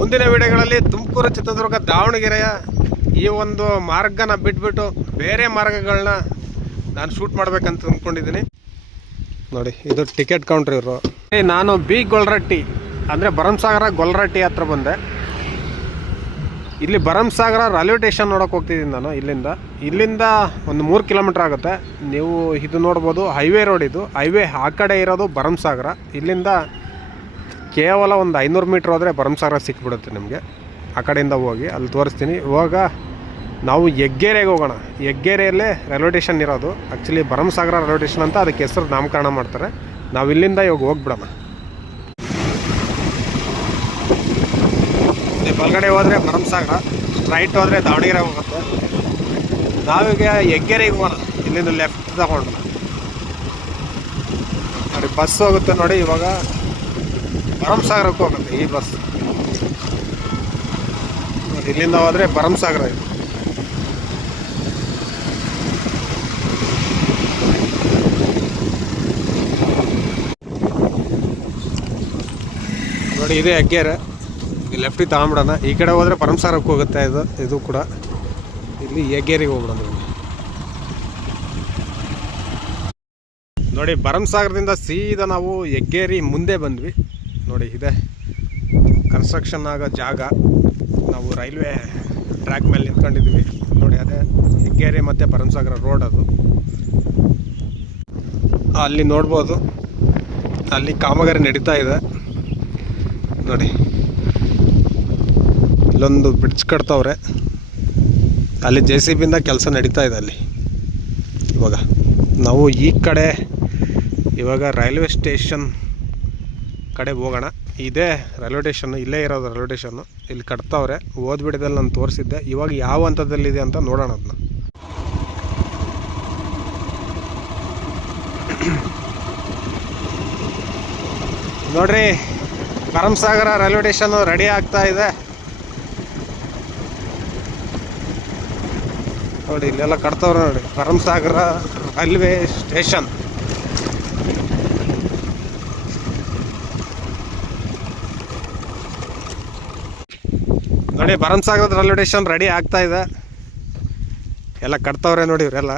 ಮುಂದಿನ ವಿಡಿಯೋಗಳಲ್ಲಿ ತುಮಕೂರು, ಚಿತ್ರದುರ್ಗ, ದಾವಣಗೆರೆಯ ಈ ಒಂದು ಮಾರ್ಗನ ಬಿಟ್ಬಿಟ್ಟು ಬೇರೆ ಮಾರ್ಗಗಳನ್ನ ನಾನು ಶೂಟ್ ಮಾಡ್ಬೇಕಂತ ಅಂದ್ಕೊಂಡಿದ್ದೀನಿ. ನೋಡಿ, ಇದು ಟಿಕೆಟ್ ಕೌಂಟ್ರ್ ಇವರು. ನಾನು ಬಿ ಗೊಲ್ರಟ್ಟಿ ಅಂದರೆ ಭರಮಸಾಗರ ಗೊಲ್ರಟ್ಟಿ ಹತ್ರ ಬಂದೆ. ಇಲ್ಲಿ ಭರಮಸಾಗರ ರೈಲ್ವೆ ಸ್ಟೇಷನ್ ನೋಡೋಕೆ ಹೋಗ್ತಿದ್ದೀನಿ ನಾನು. ಇಲ್ಲಿಂದ ಒಂದು 3 ಕಿಲೋಮೀಟ್ರ್ ಆಗುತ್ತೆ. ನೀವು ಇದು ನೋಡ್ಬೋದು, ಹೈವೇ ರೋಡ್ ಇದು. ಹೈವೇ ಆ ಕಡೆ ಇರೋದು ಭರಮಸಾಗರ. ಇಲ್ಲಿಂದ ಕೇವಲ ಒಂದು 500 ಮೀಟ್ರ್ ಹೋದರೆ ಭರಮಸಾಗರ ಸಿಕ್ಬಿಡುತ್ತೆ ನಿಮಗೆ. ಆ ಕಡೆಯಿಂದ ಹೋಗಿ ಅಲ್ಲಿ ತೋರಿಸ್ತೀನಿ. ಇವಾಗ ನಾವು ಹೆಗ್ಗೆರೆಗೆ ಹೋಗೋಣ. ಹೆಗ್ಗೆರೆಯಲ್ಲೇ ರೈಲ್ವೆ ಸ್ಟೇಷನ್ ಇರೋದು. ಆ್ಯಕ್ಚುಲಿ ಭರಮಸಾಗರ ರೈಲ್ವೆ ಸ್ಟೇಷನ್ ಅಂತ ಅದಕ್ಕೆ ಹೆಸರು ನಾಮಕರಣ ಮಾಡ್ತಾರೆ. ನಾವು ಇಲ್ಲಿಂದ ಇವಾಗ ಹೋಗ್ಬಿಡೋಣ. ಬಲಗಡೆ ಹೋದರೆ ಭರಮಸಾಗರ, ಸ್ಟ್ರೈಟ್ ಹೋದರೆ ದಾವಣಗೆರೆ ಹೋಗುತ್ತೆ. ನಾವೀಗ ಹೆಗ್ಗೆರೆಗೆ ಹೋಗೋಣ. ಇಲ್ಲಿಂದ ಲೆಫ್ಟ್ ತಗೊಂಡು ನೋಡಿ ಬಸ್ ಹೋಗುತ್ತೆ ನೋಡಿ. ಇವಾಗ ಭರಮಸಾಗರಕ್ಕೆ ಹೋಗುತ್ತೆ ಈ ಬಸ್. ಇಲ್ಲಿಂದ ಹೋದರೆ ಭರಮಸಾಗರ ಇದು. ನೋಡಿ, ಇದೇ ಹೆಗ್ಗೆರೆ. ಲೆಫ್ಟಿಗೆ ತಗೊಂಬಿಡೋಣ. ಈ ಕಡೆ ಹೋದರೆ ಭರಮಸಾಗರಕ್ಕೆ ಹೋಗುತ್ತೆ ಇದು ಕೂಡ. ಇಲ್ಲಿ ಹೆಗ್ಗೆರೆಗೆ ಹೋಗ್ಬಿಡೋಣ. ನೋಡಿ, ಭರಮಸಾಗರದಿಂದ ಸೀದಾ ನಾವು ಹೆಗ್ಗೇರಿ ಮುಂದೆ ಬಂದ್ವಿ. ನೋಡಿ, ಇದೆ ಕನ್ಸ್ಟ್ರಕ್ಷನ್ ಆಗೋ ಜಾಗ. ನಾವು ರೈಲ್ವೆ ಟ್ರ್ಯಾಕ್ ಮೇಲೆ ನಿಂತ್ಕೊಂಡಿದ್ವಿ ನೋಡಿ. ಅದೇ ಹೆಗ್ಗೇರಿ ಮತ್ತು ಭರಮಸಾಗರ ರೋಡ್ ಅದು. ಅಲ್ಲಿ ನೋಡ್ಬೋದು, ಅಲ್ಲಿ ಕಾಮಗಾರಿ ನಡೀತಾ ಇದೆ ನೋಡಿ. ಇಲ್ಲೊಂದು ಬ್ರಿಡ್ಜ್ ಕಟ್ತವ್ರೆ. ಅಲ್ಲಿ JCB ಇಂದ ಕೆಲಸ ನಡೀತಾ ಇದೆ ಅಲ್ಲಿ. ಇವಾಗ ನಾವು ಈ ಕಡೆ ಇವಾಗ ರೈಲ್ವೆ ಸ್ಟೇಷನ್ ಕಡೆ ಹೋಗೋಣ. ಇದೇ ರೈಲ್ವೆ ಸ್ಟೇಷನ್ನು, ಇಲ್ಲೇ ಇರೋದು ರೈಲ್ವೆ ಸ್ಟೇಷನ್ನು. ಇಲ್ಲಿ ಕಟ್ತವ್ರೆ. ಓದ್ಬಿಡಿದಲ್ಲಿ ನಾನು ತೋರಿಸಿದ್ದೆ. ಇವಾಗ ಯಾವ ಹಂತದಲ್ಲಿದೆ ಅಂತ ನೋಡೋಣ ಅದನ್ನ. ನೋಡ್ರಿ, ಭರಮಸಾಗರ ರೈಲ್ವೆ ಸ್ಟೇಷನ್ನು ರೆಡಿ ಆಗ್ತಾ ಇದೆ ನೋಡಿ. ಇಲ್ಲೆಲ್ಲ ಕಟ್ತವ್ರೆ ನೋಡಿ, ಭರಮಸಾಗರ ರೈಲ್ವೆ ಸ್ಟೇಷನ್. ನೋಡಿ, ಭರಮಸಾಗರದ ರೈಲ್ವೆ ಸ್ಟೇಷನ್ ರೆಡಿ ಆಗ್ತಾ ಇದೆ. ಎಲ್ಲ ಕಟ್ತವ್ರೆ ನೋಡಿ ಇವರೆಲ್ಲ.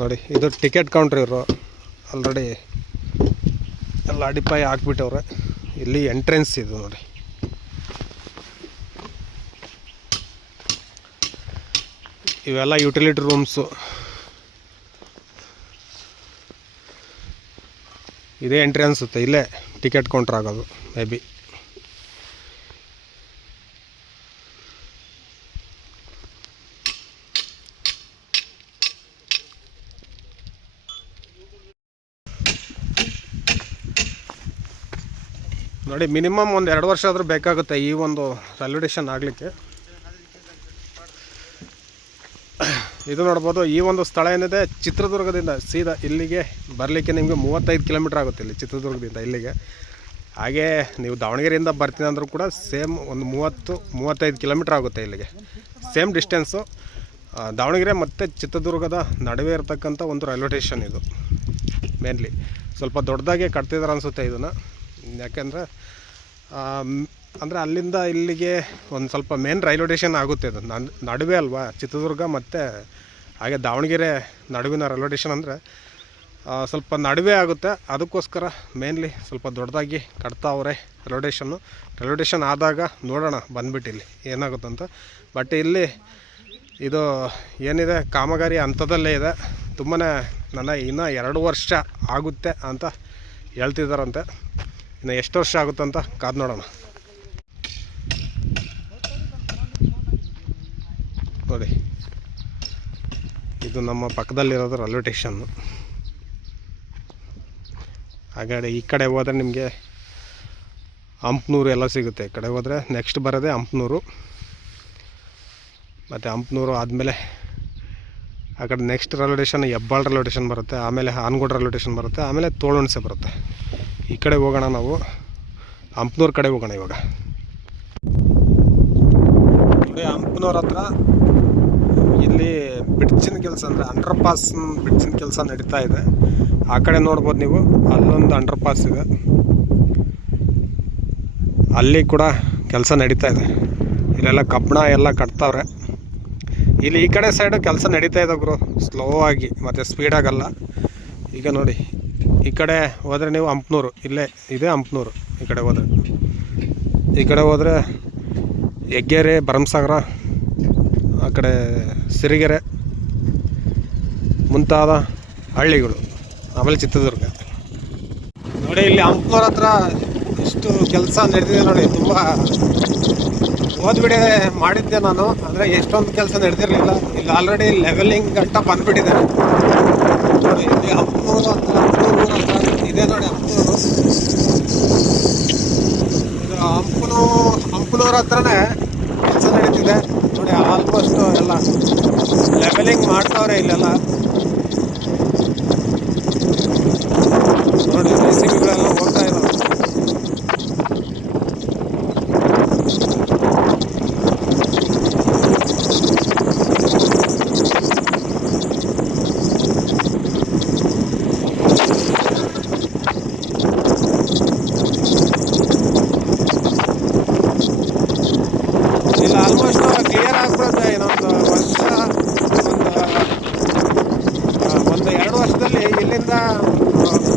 ನೋಡಿ, ಇದು ಟಿಕೆಟ್ ಕೌಂಟ್ರ್ ಇವರು. ಆಲ್ರೆಡಿ ಎಲ್ಲ ಅಡಿಪಾಯ ಹಾಕ್ಬಿಟ್ಟವ್ರೆ. ಇಲ್ಲಿ ಎಂಟ್ರೆನ್ಸ್ ಇದು ನೋಡಿ. ಇವೆಲ್ಲ ಯುಟಿಲಿಟಿ ರೂಮ್ಸು. ಇದೇ ಎಂಟ್ರಿ ಅನಿಸುತ್ತೆ. ಇಲ್ಲೇ ಟಿಕೆಟ್ ಕೌಂಟ್ರ್ ಆಗೋದು ಮೇ ಬಿ. ನೋಡಿ, ಮಿನಿಮಮ್ ಒಂದು 2 ವರ್ಷ ಆದರೂ ಬೇಕಾಗುತ್ತೆ ಈ ಒಂದು ರೈಲ್ವೆ ಸ್ಟೇಷನ್ ಆಗಲಿಕ್ಕೆ. ಇದು ನೋಡ್ಬೋದು. ಈ ಒಂದು ಸ್ಥಳ ಏನಿದೆ, ಚಿತ್ರದುರ್ಗದಿಂದ ಸೀದಾ ಇಲ್ಲಿಗೆ ಬರಲಿಕ್ಕೆ ನಿಮಗೆ 35 ಕಿಲೋಮೀಟ್ರ್ ಆಗುತ್ತೆ. ಇಲ್ಲಿ ಚಿತ್ರದುರ್ಗದಿಂದ ಇಲ್ಲಿಗೆ. ಹಾಗೇ ನೀವು ದಾವಣಗೆರೆಯಿಂದ ಬರ್ತೀನಿ ಅಂದರೂ ಕೂಡ ಸೇಮ್ ಒಂದು 30-35 ಕಿಲೋಮೀಟ್ರ್ ಆಗುತ್ತೆ ಇಲ್ಲಿಗೆ. Same distance. ದಾವಣಗೆರೆ ಮತ್ತು ಚಿತ್ರದುರ್ಗದ ನಡುವೆ ಇರತಕ್ಕಂಥ ಒಂದು ರೈಲ್ವೆ ಸ್ಟೇಷನ್ ಇದು. ಮೇನ್ಲಿ ಸ್ವಲ್ಪ ದೊಡ್ಡದಾಗೆ ಕಟ್ತಿದ್ದಾರೆ ಅನಿಸುತ್ತೆ ಇದನ್ನು. ಯಾಕೆಂದರೆ ಅಂದರೆ ಅಲ್ಲಿಂದ ಇಲ್ಲಿಗೆ ಒಂದು ಸ್ವಲ್ಪ ಮೇನ್ ರೈಲ್ವೆ ಸ್ಟೇಷನ್ ಆಗುತ್ತೆ ಇದು. ನಡುವೆ ಅಲ್ವಾ, ಚಿತ್ರದುರ್ಗ ಮತ್ತು ಹಾಗೆ ದಾವಣಗೆರೆ ನಡುವಿನ ರೈಲ್ವೆ ಸ್ಟೇಷನ್ ಅಂದರೆ ಸ್ವಲ್ಪ ನಡುವೆ ಆಗುತ್ತೆ. ಅದಕ್ಕೋಸ್ಕರ ಮೇನ್ಲಿ ಸ್ವಲ್ಪ ದೊಡ್ಡದಾಗಿ ಕಟ್ತಾವ್ರೆ ರೈಲ್ವೆ ಸ್ಟೇಷನ್ ಆದಾಗ ನೋಡೋಣ ಬಂದ್ಬಿಟ್ಟು ಇಲ್ಲಿ ಏನಾಗುತ್ತಂತ. ಬಟ್ ಇಲ್ಲಿ ಇದು ಏನಿದೆ ಕಾಮಗಾರಿ ಹಂತದಲ್ಲೇ ಇದೆ. ತುಂಬಾ ಇನ್ನೂ 2 ವರ್ಷ ಆಗುತ್ತೆ ಅಂತ ಹೇಳ್ತಿದ್ದಾರಂತೆ. ಇನ್ನು ಎಷ್ಟು ವರ್ಷ ಆಗುತ್ತಂತ ಕಾದು ನೋಡೋಣ. ನೋಡಿ, ಇದು ನಮ್ಮ ಪಕ್ಕದಲ್ಲಿರೋದು ರೈಲ್ವೆ ಸ್ಟೇಷನ್ನು. ಹಾಗಾದರೆ ಈ ಕಡೆ ಹೋದರೆ ನಿಮಗೆ ಹಂಪನೂರು ಎಲ್ಲ ಸಿಗುತ್ತೆ. ಈ ಕಡೆ ಹೋದರೆ ನೆಕ್ಸ್ಟ್ ಬರೋದೇ ಹಂಪನೂರು. ಮತ್ತು ಹಂಪನೂರು ಆದಮೇಲೆ ಆ ಕಡೆ next railway station Hebbal railway station ಬರುತ್ತೆ. ಆಮೇಲೆ ಆನಗೋಡು ರೈಲ್ವೆ ಸ್ಟೇಷನ್ ಬರುತ್ತೆ. ಆಮೇಲೆ ತೋಳುಣಸೆ ಬರುತ್ತೆ. ಈ ಕಡೆ ಹೋಗೋಣ ನಾವು. ಹಂಪನೂರು ಕಡೆ ಹೋಗೋಣ ಇವಾಗ. ನೋಡಿ, ಹಂಪನೂರು ಹತ್ರ ಇಲ್ಲಿ ಬ್ರಿಡ್ಜಿನ ಕೆಲಸ ಅಂದರೆ ಅಂಡರ್ ಪಾಸ್ ಬ್ರಿಡ್ಜಿನ ಕೆಲಸ ನಡೀತಾ ಇದೆ. ಆ ಕಡೆ ನೋಡ್ಬೋದು ನೀವು, ಅಲ್ಲೊಂದು ಅಂಡರ್ ಪಾಸ್ ಇದೆ, ಅಲ್ಲಿ ಕೂಡ ಕೆಲಸ ನಡೀತಾ ಇದೆ. ಇಲ್ಲೆಲ್ಲ ಕಬ್ಬಣ ಎಲ್ಲ ಕಟ್ತಾವ್ರೆ. ಇಲ್ಲಿ ಈ ಕಡೆ ಸೈಡು ಕೆಲಸ ನಡೀತಾ ಇದೆ ಗುರು, ಸ್ಲೋ ಆಗಿ ಮತ್ತು ಸ್ಪೀಡಾಗಲ್ಲ. ಈಗ ನೋಡಿ ಈ ಕಡೆ ಹೋದರೆ ನೀವು ಹಂಪನೂರು, ಇಲ್ಲೇ ಇದೆ ಹಂಪನೂರು. ಈ ಕಡೆ ಹೋದರೆ ಹೆಗ್ಗೆರೆ, ಭರಮಸಾಗರ, ಆ ಕಡೆ ಸಿರಿಗೆರೆ ಮುಂತಾದ ಹಳ್ಳಿಗಳು, ಆಮೇಲೆ ಚಿತ್ರದುರ್ಗ. ನೋಡಿ ಇಲ್ಲಿ ಹಂಪನೂರ ಹತ್ರ ಎಷ್ಟು ಕೆಲಸ ನಡೆದಿದೆ ನೋಡಿ. ತುಂಬ ಓದ್ಬಿಡಿ ಮಾಡಿದ್ದೆ ನಾನು, ಅಂದರೆ ಎಷ್ಟೊಂದು ಕೆಲಸ ನಡೆದಿರಲಿಲ್ಲ. ಇಲ್ಲಿ ಆಲ್ರೆಡಿ ಲೆವೆಲಿಂಗ್ ಗಂಟ ಬಂದುಬಿಟ್ಟಿದೆ ನೋಡಿ. ಇಲ್ಲಿ ಹಂಪನೂರು ಹತ್ರ ಇದೆ ನೋಡಿ, ಹಂಪನೂರ ಹತ್ರನೇ ಕೆಲಸ ನಡೀತಿದೆ ನೋಡಿ. ಆಲ್ಮೋಸ್ಟ್ ಎಲ್ಲ ಲೆವೆಲಿಂಗ್ ಮಾಡ್ತಾವ್ರೆ ಇಲ್ಲೆಲ್ಲ ನೋಡಿ. ಜೆಸಿಬಿಗಳೆಲ್ಲ ಹೋಗ್ತಾ ಇದ್ದಾವೆ. ಇಲ್ಲಿ ಆಲ್ಮೋಸ್ಟ್ ಕ್ಲಿಯರ್ ಆಗ್ಬಿಡುತ್ತೆ. ಇನ್ನೊಂದು ವರ್ಷ, ಒಂದು 2 ವರ್ಷದಲ್ಲಿ ಇಲ್ಲಿಂದ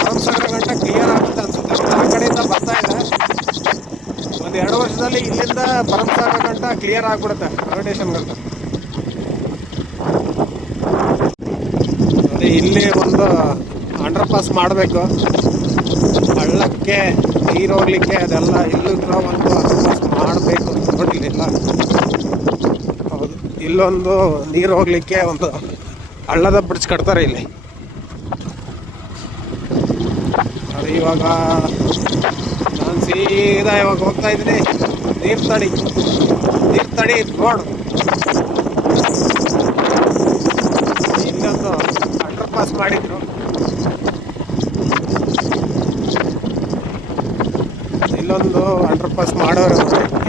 ಭರಮಸಾಗರ ಗಂಟ ಕ್ಲಿಯರ್ ಆಗುತ್ತೆ ಅನ್ಸುತ್ತೆ. ಆ ಕಡೆಯಿಂದ ಬರ್ತಾ ಇದೆ. ಒಂದು 2 ವರ್ಷದಲ್ಲಿ ಇಲ್ಲಿಂದ ಭರಮಸಾಗರ ಗಂಟ ಕ್ಲಿಯರ್ ಆಗ್ಬಿಡುತ್ತೆ, ರೋಟೇಷನ್ ಗಂಟ. ನೋಡಿ ಇಲ್ಲಿ ಒಂದು ಅಂಡರ್ ಪಾಸ್ ಮಾಡಬೇಕು, ಹಳ್ಳಕ್ಕೆ ನೀರು ಹೋಗ್ಲಿಕ್ಕೆ. ಅದೆಲ್ಲ ಇಲ್ಲೂ ಒಂದು ಅಂಡರ್ ಪಾಸ್ ಮಾಡಬೇಕು ನೋಡಿಲ್ಲ. ಹೌದು, ಇಲ್ಲೊಂದು ನೀರು ಹೋಗ್ಲಿಕ್ಕೆ ಒಂದು ಹಳ್ಳದ ಬ್ರಿಡ್ಜ್ ಕಟ್ತಾರೆ ಇಲ್ಲಿ. ಅದು ಇವಾಗ ನಾನು ಸೀದಾ ಇವಾಗ ಹೋಗ್ತಾ ಇದ್ದೀನಿ ನೀರ್ತಡಿ ರೋಡ್. ಇಲ್ಲೊಂದು ಅಂಡರ್ ಪಾಸ್ ಮಾಡಿದ್ರು. ಇಲ್ಲೊಂದು ಅಂಡರ್ ಪಾಸ್ ಮಾಡೋರು.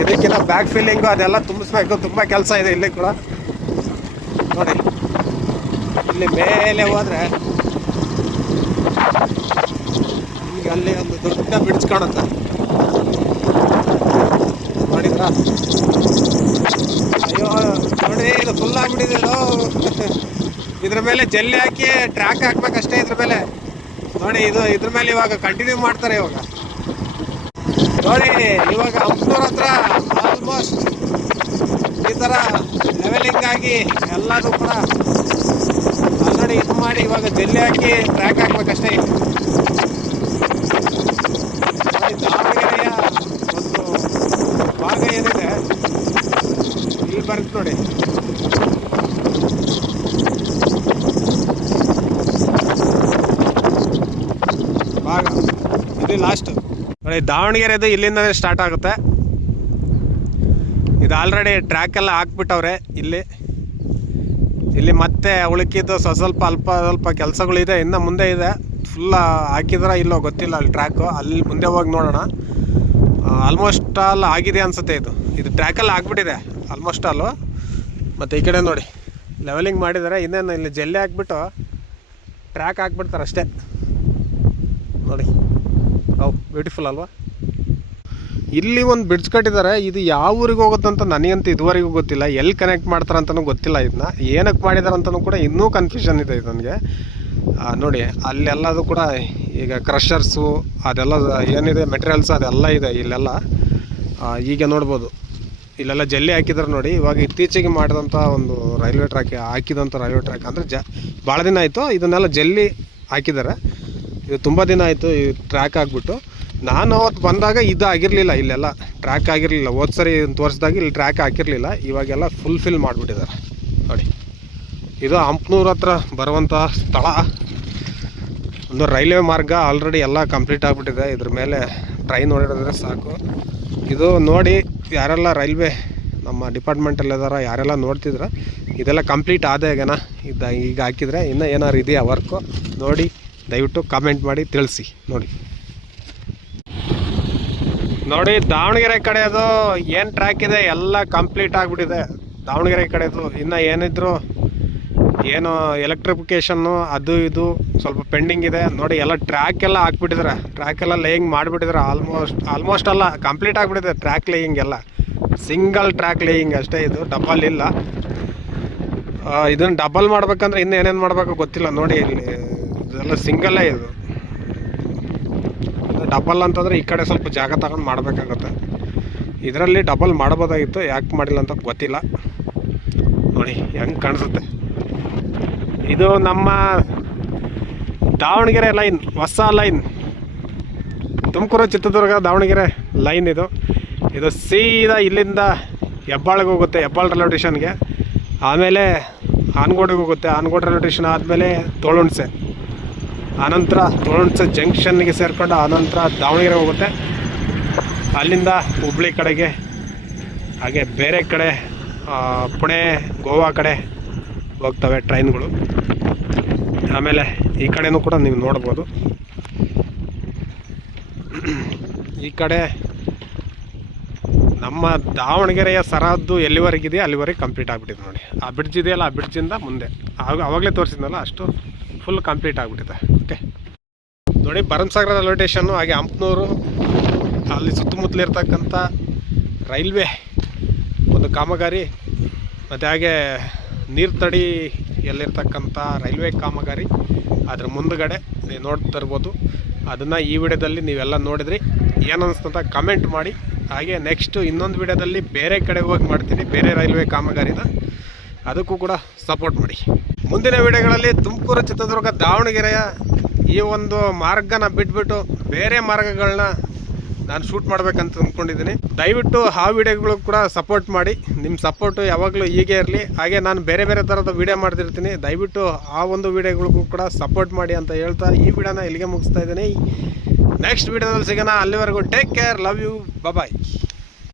ಇದಕ್ಕಿಂತ ಬ್ಯಾಕ್ ಫಿಲ್ಲಿಂಗು ಅದೆಲ್ಲ ತುಂಬಿಸ್ಬೇಕು. ತುಂಬ ಕೆಲಸ ಇದೆ ಇಲ್ಲಿ ಕೂಡ ನೋಡಿ. ಇಲ್ಲಿ ಮೇಲೆ ಹೋದರೆ ಈಗ ಅಲ್ಲಿ ಒಂದು ದೊಡ್ಡ ಬ್ರಿಡ್ಜ್ ಕಾಣುತ್ತೆ ನೋಡಿದ್ರ. ಅಯ್ಯೋ ನೋಡಿ, ಇದು ಫುಲ್ ಆಗ್ಬಿಟ್ಟಿದೆ. ಇದ್ರ ಮೇಲೆ ಜಲ್ಲಿ ಹಾಕಿ ಟ್ರ್ಯಾಕ್ ಹಾಕ್ಬೇಕಷ್ಟೇ ಇದ್ರ ಮೇಲೆ ನೋಡಿ. ಇದ್ರ ಮೇಲೆ ಇವಾಗ ಕಂಟಿನ್ಯೂ ಮಾಡ್ತಾರೆ ಇವಾಗ ನೋಡಿ. ಇವಾಗ ಹಂಪನೂರ ಹತ್ರ ಆಲ್ಮೋಸ್ಟ್ ಈ ಥರ ಲೆವೆಲಿಂಗ್ ಆಗಿ ಎಲ್ಲದೂ ಕೂಡ ಆಲ್ರೆಡಿ ಇದು ಮಾಡಿ ಇವಾಗ ಜಲ್ಲಿ ಹಾಕಿ ಟ್ರ್ಯಾಕ್ ಹಾಕ್ಬೇಕಷ್ಟೇ. ದಾವಣಗೆರೆಯ ಒಂದು ಭಾಗ ಏನಿದೆ ಇಲ್ಲಿ ಬರುತ್ತೆ ನೋಡಿ. ಭಾಗ ಇದು ಲಾಸ್ಟ್ ನೋಡಿ. ದಾವಣಗೆರೆದು ಇಲ್ಲಿಂದನೇ ಸ್ಟಾರ್ಟ್ ಆಗುತ್ತೆ. ಇದು ಆಲ್ರೆಡಿ ಟ್ರ್ಯಾಕ್ ಎಲ್ಲ ಹಾಕ್ಬಿಟ್ಟವ್ರೆ ಇಲ್ಲಿ ಮತ್ತೆ ಉಳುಕಿದ್ದು ಸ್ವಲ್ಪ ಕೆಲಸಗಳಿದೆ, ಇನ್ನು ಮುಂದೆ ಇದೆ. ಫುಲ್ ಹಾಕಿದ್ರೆ ಇಲ್ಲೋ ಗೊತ್ತಿಲ್ಲ, ಅಲ್ಲಿ ಟ್ರ್ಯಾಕು ಅಲ್ಲಿ ಮುಂದೆ ಹೋಗಿ ನೋಡೋಣ. ಆಲ್ಮೋಸ್ಟ್ ಆಲ್ ಆಗಿದೆ ಅನಿಸುತ್ತೆ. ಇದು ಟ್ರ್ಯಾಕಲ್ಲಿ ಹಾಕ್ಬಿಟ್ಟಿದೆ ಆಲ್ಮೋಸ್ಟ್ ಆಲು. ಮತ್ತು ಈ ಕಡೆ ನೋಡಿ ಲೆವೆಲಿಂಗ್ ಮಾಡಿದ್ದಾರೆ. ಇನ್ನೇನು ಇಲ್ಲಿ ಜಲ್ಲಿ ಹಾಕ್ಬಿಟ್ಟು ಟ್ರ್ಯಾಕ್ ಹಾಕ್ಬಿಡ್ತಾರೆ ಅಷ್ಟೇ ನೋಡಿ. ಬ್ಯೂಟಿಫುಲ್ ಅಲ್ವಾ. ಇಲ್ಲಿ ಒಂದು ಬ್ರಿಡ್ಜ್ ಕಟ್ಟಿದ್ದಾರೆ. ಇದು ಯಾವ ಊರಿಗೆ ಹೋಗುತ್ತಂತ ನನಗಂತೂ ಇದುವರೆಗೂ ಗೊತ್ತಿಲ್ಲ. ಎಲ್ಲಿ ಕನೆಕ್ಟ್ ಮಾಡ್ತಾರಂತನೂ ಗೊತ್ತಿಲ್ಲ. ಇದನ್ನ ಏನಕ್ಕೆ ಮಾಡಿದ್ದಾರೆ ಅಂತಲೂ ಕೂಡ ಇನ್ನೂ ಕನ್ಫ್ಯೂಷನ್ ಇದೆ ಇದು ನನಗೆ ನೋಡಿ. ಅಲ್ಲೆಲ್ಲದು ಕೂಡ ಈಗ ಕ್ರಷರ್ಸು ಅದೆಲ್ಲ ಏನಿದೆ ಮೆಟೀರಿಯಲ್ಸ್ ಅದೆಲ್ಲ ಇದೆ ಇಲ್ಲೆಲ್ಲ. ಈಗ ನೋಡ್ಬೋದು ಇಲ್ಲೆಲ್ಲ ಜಲ್ಲಿ ಹಾಕಿದ್ದಾರೆ ನೋಡಿ. ಇವಾಗ ಇತ್ತೀಚೆಗೆ ಮಾಡಿದಂಥ ಒಂದು ರೈಲ್ವೆ ಟ್ರ್ಯಾಕ್ ಅಂದರೆ ಭಾಳ ದಿನ ಆಯಿತು ಇದನ್ನೆಲ್ಲ ಜಲ್ಲಿ ಹಾಕಿದ್ದಾರೆ. ಇದು ತುಂಬ ದಿನ ಆಯಿತು ಈ ಟ್ರ್ಯಾಕ್ ಆಗಿಬಿಟ್ಟು. ನಾನು ಅವತ್ತು ಬಂದಾಗ ಇದು ಆಗಿರಲಿಲ್ಲ, ಇಲ್ಲೆಲ್ಲ ಟ್ರ್ಯಾಕ್ ಆಗಿರಲಿಲ್ಲ. ಹೋದ ಸರಿ ತೋರಿಸಿದಾಗ ಇಲ್ಲಿ ಟ್ರ್ಯಾಕ್ ಹಾಕಿರಲಿಲ್ಲ. ಇವಾಗೆಲ್ಲ ಫುಲ್ಫಿಲ್ ಮಾಡಿಬಿಟ್ಟಿದ್ದಾರೆ ನೋಡಿ. ಇದು ಹಂಪನೂರ ಹತ್ರ ಬರುವಂಥ ಸ್ಥಳ. ಒಂದು ರೈಲ್ವೆ ಮಾರ್ಗ ಆಲ್ರೆಡಿ ಎಲ್ಲ ಕಂಪ್ಲೀಟ್ ಆಗಿಬಿಟ್ಟಿದೆ. ಇದ್ರ ಮೇಲೆ ಟ್ರೈನ್ ಓಡಾಡಿದ್ರೆ ಸಾಕು. ಇದು ನೋಡಿ ಯಾರೆಲ್ಲ ರೈಲ್ವೆ ನಮ್ಮ ಡಿಪಾರ್ಟ್ಮೆಂಟಲ್ಲಿದ್ದಾರ ಯಾರೆಲ್ಲ ನೋಡ್ತಿದ್ರೆ ಇದೆಲ್ಲ ಕಂಪ್ಲೀಟ್ ಆದಾಗನ ಈಗ ಹಾಕಿದರೆ ಇನ್ನೂ ಏನಾರು ಇದೆಯಾ ವರ್ಕು ನೋಡಿ ದಯವಿಟ್ಟು ಕಾಮೆಂಟ್ ಮಾಡಿ ತಿಳಿಸಿ. ನೋಡಿ ದಾವಣಗೆರೆ ಕಡೆದು ಏನು ಟ್ರ್ಯಾಕ್ ಇದೆ ಎಲ್ಲ ಕಂಪ್ಲೀಟ್ ಆಗಿಬಿಟ್ಟಿದೆ. ದಾವಣಗೆರೆ ಕಡೆದು ಇನ್ನು ಏನಿದ್ರು ಏನು ಎಲೆಕ್ಟ್ರಿಫಿಕೇಷನ್ನು ಅದು ಇದು ಸ್ವಲ್ಪ ಪೆಂಡಿಂಗ್ ಇದೆ ನೋಡಿ. ಎಲ್ಲ ಟ್ರ್ಯಾಕ್ ಎಲ್ಲ ಹಾಕ್ಬಿಟ್ಟಿದ್ದಾರೆ, ಟ್ರ್ಯಾಕ್ ಎಲ್ಲ ಲೇಯಿಂಗ್ ಮಾಡಿಬಿಟ್ಟಿದ್ದಾರೆ. ಆಲ್ಮೋಸ್ಟ್ ಅಲ್ಲ ಕಂಪ್ಲೀಟ್ ಆಗಿಬಿಟ್ಟಿದೆ ಟ್ರ್ಯಾಕ್ ಲೇಯಿಂಗ್ ಎಲ್ಲ. ಸಿಂಗಲ್ ಟ್ರ್ಯಾಕ್ ಲೇಯಿಂಗ್ ಅಷ್ಟೇ, ಇದು ಡಬಲ್ ಇಲ್ಲ. ಇದನ್ನು ಡಬಲ್ ಮಾಡ್ಬೇಕಂದ್ರೆ ಇನ್ನೂ ಏನೇನು ಮಾಡಬೇಕು ಗೊತ್ತಿಲ್ಲ ನೋಡಿ. ಇಲ್ಲಿ ಇದೆಲ್ಲ ಸಿಂಗಲ್ಲೇ ಇದು. ಡಬಲ್ ಅಂತಂದರೆ ಈ ಕಡೆ ಸ್ವಲ್ಪ ಜಾಗ ತಗೊಂಡು ಮಾಡಬೇಕಾಗುತ್ತೆ. ಇದರಲ್ಲಿ ಡಬಲ್ ಮಾಡ್ಬೋದಾಗಿತ್ತು, ಯಾಕೆ ಮಾಡಿಲ್ಲ ಅಂತ ಗೊತ್ತಿಲ್ಲ. ನೋಡಿ ಹೆಂಗೆ ಕಾಣಿಸುತ್ತೆ. ಇದು ನಮ್ಮ ದಾವಣಗೆರೆ ಲೈನ್, ಹೊಸ ಲೈನ್, ತುಮಕೂರು ಚಿತ್ರದುರ್ಗ ದಾವಣಗೆರೆ ಲೈನ್ ಇದು. ಇದು ಸೀದಾ ಇಲ್ಲಿಂದ ಹೆಬ್ಬಾಳಿಗೆ ಹೋಗುತ್ತೆ, ಹೆಬ್ಬಾಳ ರೈಲ್ವೆ ಸ್ಟೇಷನ್ಗೆ. ಆಮೇಲೆ ಆನಗೋಡಿಗೆ ಹೋಗುತ್ತೆ, ಆನಗೋಡು ರೈಲ್ವೆ ಸ್ಟೇಷನ್ ಆದಮೇಲೆ ತೋಳುಣ್ಸೆ, ಆನಂತರ ತೋಳುಣ್ಸೆ ಜಂಕ್ಷನ್ಗೆ ಸೇರಿಕೊಂಡು ಆನಂತರ ದಾವಣಗೆರೆ ಹೋಗುತ್ತೆ. ಅಲ್ಲಿಂದ ಹುಬ್ಳಿ ಕಡೆಗೆ, ಹಾಗೆ ಬೇರೆ ಕಡೆ ಪುಣೆ ಗೋವಾ ಕಡೆ ಹೋಗ್ತವೆ ಟ್ರೈನ್ಗಳು. ಆಮೇಲೆ ಈ ಕಡೆನೂ ಕೂಡ ನೀವು ನೋಡ್ಬೋದು. ಈ ಕಡೆ ನಮ್ಮ ದಾವಣಗೆರೆಯ ಸರಹದ್ದು ಎಲ್ಲಿವರೆಗಿದೆಯೋ ಅಲ್ಲಿವರೆಗೆ ಕಂಪ್ಲೀಟ್ ಆಗಿಬಿಟ್ಟಿದೆ ನೋಡಿ. ಆ ಬ್ರಿಡ್ಜ್ ಇದೆಯಲ್ಲ, ಆ ಬ್ರಿಡ್ಜಿಂದ ಮುಂದೆ ಆವಾಗಲೇ ತೋರಿಸಿದ್ನಲ್ಲ ಅಷ್ಟು ಫುಲ್ ಕಂಪ್ಲೀಟ್ ಆಗಿಬಿಟ್ಟಿದೆ. ಓಕೆ ನೋಡಿ, ಭರಮಸಾಗರ ರೈಲ್ವೆ ಸ್ಟೇಷನ್ನು, ಹಾಗೆ ಹಂಪನೂರು, ಅಲ್ಲಿ ಸುತ್ತಮುತ್ತಲಿರ್ತಕ್ಕಂಥ ರೈಲ್ವೆ ಒಂದು ಕಾಮಗಾರಿ, ಮತ್ತು ಹಾಗೆ ನೀರ್ತಡಿ ಎಲ್ಲಿರ್ತಕ್ಕಂಥ ರೈಲ್ವೆ ಕಾಮಗಾರಿ ಅದ್ರ ಮುಂದುಗಡೆ ನೀವು ನೋಡ್ತಾ ಇರ್ಬೋದು. ಅದನ್ನು ಈ ವಿಡಿಯೋದಲ್ಲಿ ನೀವೆಲ್ಲ ನೋಡಿದ್ರಿ. ಏನು ಅನಿಸ್ತಂತ ಕಮೆಂಟ್ ಮಾಡಿ. ಹಾಗೆ ನೆಕ್ಸ್ಟು ಇನ್ನೊಂದು ವಿಡಿಯೋದಲ್ಲಿ ಬೇರೆ ಕಡೆ ಹೋಗಿ ಮಾಡ್ತೀನಿ, ಬೇರೆ ರೈಲ್ವೆ ಕಾಮಗಾರಿನ, ಅದಕ್ಕೂ ಕೂಡ ಸಪೋರ್ಟ್ ಮಾಡಿ. ಮುಂದಿನ ವಿಡಿಯೋಗಳಲ್ಲಿ ತುಮಕೂರು ಚಿತ್ರದುರ್ಗ ದಾವಣಗೆರೆಯ ಈ ಒಂದು ಮಾರ್ಗನ ಬಿಟ್ಬಿಟ್ಟು ಬೇರೆ ಮಾರ್ಗಗಳನ್ನ ನಾನು ಶೂಟ್ ಮಾಡ್ಬೇಕಂತ ಅಂದ್ಕೊಂಡಿದ್ದೀನಿ. ದಯವಿಟ್ಟು ಆ ವಿಡಿಯೋಗಳು ಕೂಡ ಸಪೋರ್ಟ್ ಮಾಡಿ. ನಿಮ್ಮ ಸಪೋರ್ಟು ಯಾವಾಗಲೂ ಹೀಗೆ ಇರಲಿ. ಹಾಗೆ ನಾನು ಬೇರೆ ಬೇರೆ ಥರದ ವಿಡಿಯೋ ಮಾಡ್ತಿರ್ತೀನಿ, ದಯವಿಟ್ಟು ಆ ಒಂದು ವಿಡಿಯೋಗಳಿಗೂ ಕೂಡ ಸಪೋರ್ಟ್ ಮಾಡಿ ಅಂತ ಹೇಳ್ತಾ ಈ ವಿಡಿಯೋನ ಇಲ್ಲಿಗೆ ಮುಗಿಸ್ತಾ ಇದ್ದೀನಿ. ನೆಕ್ಸ್ಟ್ ವಿಡಿಯೋದಲ್ಲಿ ಸಿಗೋಣ. ಅಲ್ಲಿವರೆಗೂ take care, love you, bye.